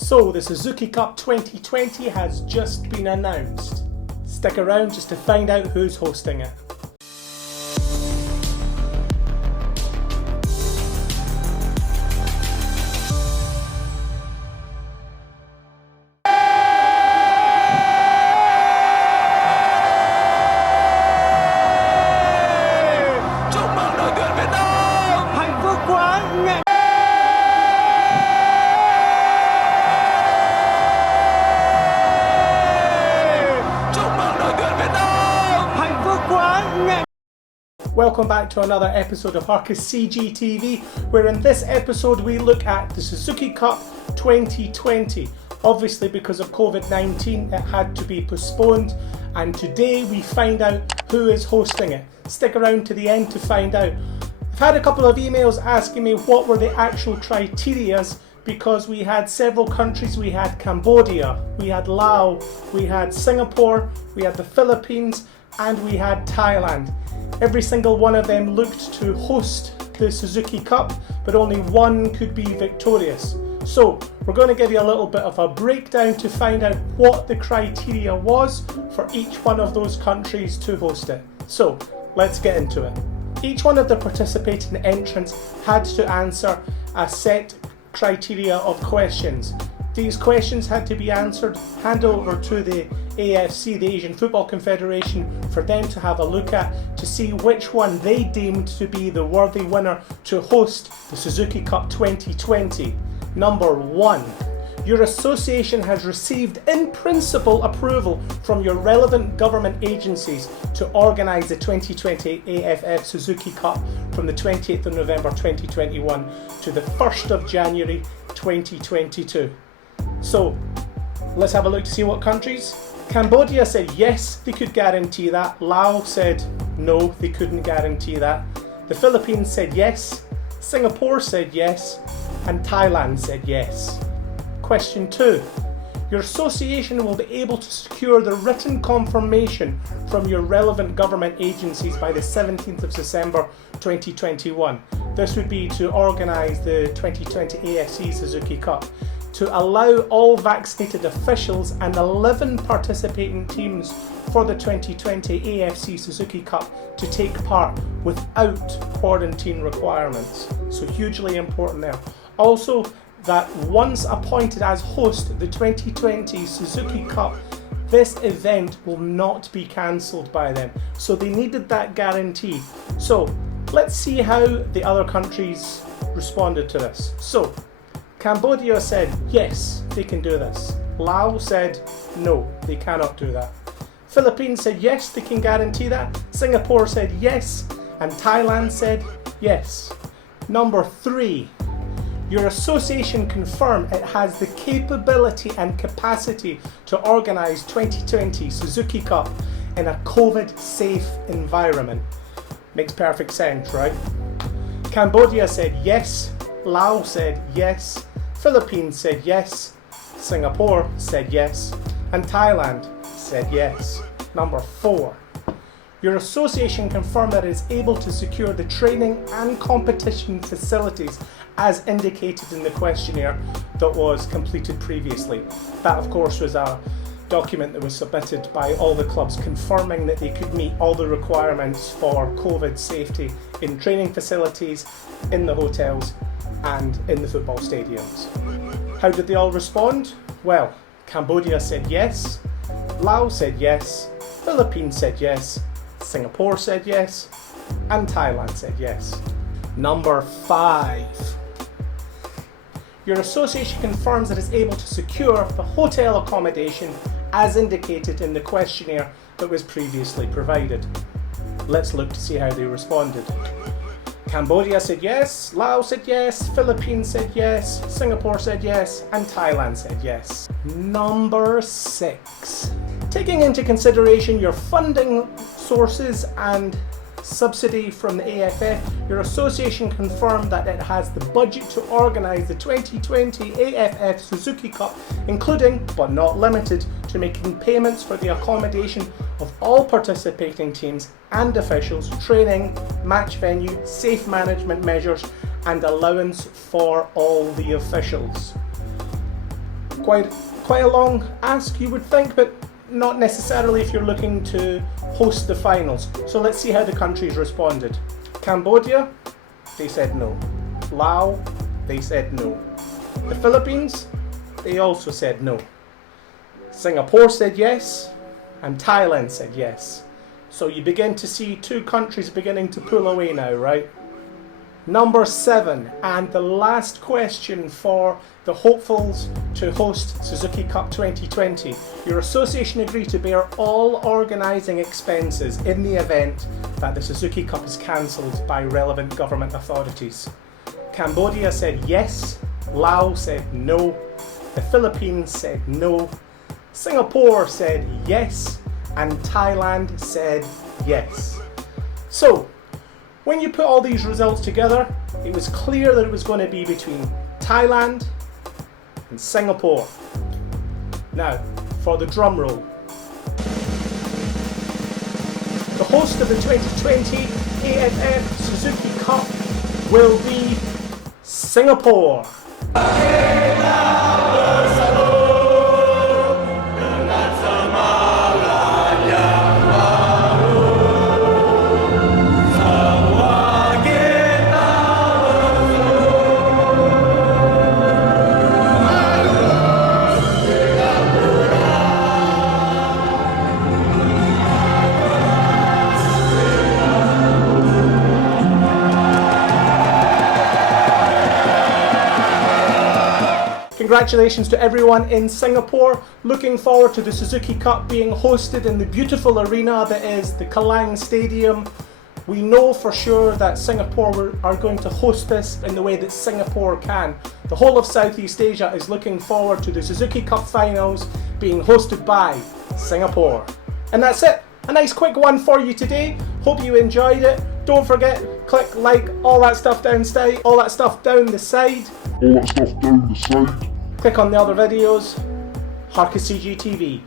So the Suzuki Cup 2020 has just been announced. Stick around just to find out who's hosting it. Welcome back to another episode of harcuscg TV, where in this episode we look at the Suzuki Cup 2020. Obviously because of COVID-19 it had to be postponed, and today we find out who is hosting it. Stick around to the end to find out. I've had a couple of emails asking me what were the actual criterias, because we had several countries. We had Cambodia, we had Laos, we had Singapore, we had the Philippines, and we had Thailand. Every single one of them looked to host the Suzuki Cup, but only one could be victorious. So we're going to give you a little bit of a breakdown to find out what the criteria was for each one of those countries to host it. So let's get into it. Each one of the participating entrants had to answer a set criteria of questions. These questions had to be answered, hand over to the AFC, the Asian Football Confederation, for them to have a look at to see which one they deemed to be the worthy winner to host the Suzuki Cup 2020. Number 1. Your association has received in principle approval from your relevant government agencies to organise the 2020 AFF Suzuki Cup from the 28th of November 2021 to the 1st of January 2022. So let's have a look to see what countries. Cambodia said yes, they could guarantee that. Laos said no, they couldn't guarantee that. The Philippines said yes, Singapore said yes, and Thailand said yes. Question 2. Your association will be able to secure the written confirmation from your relevant government agencies by the 17th of December 2021. This would be to organise the 2020 AFC Suzuki Cup, to allow all vaccinated officials and 11 participating teams for the 2020 AFC Suzuki Cup to take part without quarantine requirements. So hugely important there. Also, that once appointed as host the 2020 Suzuki Cup, this event will not be cancelled by them. So they needed that guarantee. So let's see how the other countries responded to this. So Cambodia said yes, they can do this. Laos said no, they cannot do that. Philippines said yes, they can guarantee that. Singapore said yes, and Thailand said yes. Number 3. Your association confirmed it has the capability and capacity to organise 2020 Suzuki Cup in a COVID-safe environment. Makes perfect sense, right? Cambodia said yes, Laos said yes, Philippines said yes, Singapore said yes, and Thailand said yes. Number 4. Your association confirmed that it is able to secure the training and competition facilities as indicated in the questionnaire that was completed previously. That of course was a document that was submitted by all the clubs confirming that they could meet all the requirements for COVID safety in training facilities, in the hotels and in the football stadiums. How did they all respond? Well, Cambodia said yes, Laos said yes, Philippines said yes, Singapore said yes, and Thailand said yes. Number 5. Your association confirms it is able to secure the hotel accommodation as indicated in the questionnaire that was previously provided. Let's look to see how they responded. Cambodia said yes, Laos said yes, Philippines said yes, Singapore said yes, and Thailand said yes. Number 6. Taking into consideration your funding sources and subsidy from the AFF, your association confirmed that it has the budget to organise the 2020 AFF Suzuki Cup, including, but not limited to, making payments for the accommodation of all participating teams and officials, training, match venue, safe management measures, and allowance for all the officials. Quite a long ask, you would think, but not necessarily if you're looking to host the finals. So let's see how the countries responded. Cambodia, they said no. Laos, they said no. The Philippines, they also said no. Singapore said yes, and Thailand said yes. So you begin to see two countries beginning to pull away now, right? Number 7, and the last question for the hopefuls to host Suzuki Cup 2020. Your association agreed to bear all organising expenses in the event that the Suzuki Cup is cancelled by relevant government authorities. Cambodia said yes, Laos said no, the Philippines said no, Singapore said yes, and Thailand said yes. So, when you put all these results together, it was clear that it was going to be between Thailand and Singapore. Now, for the drum roll. The host of the 2020 AFF Suzuki Cup will be Singapore. Congratulations to everyone in Singapore. Looking forward to the Suzuki Cup being hosted in the beautiful arena that is the Kallang Stadium. We know for sure that Singapore are going to host this in the way that Singapore can. The whole of Southeast Asia is looking forward to the Suzuki Cup finals being hosted by Singapore. And that's it. A nice quick one for you today. Hope you enjoyed it. Don't forget, click like, all that stuff down the side. Click on the other videos. harcuscg TV.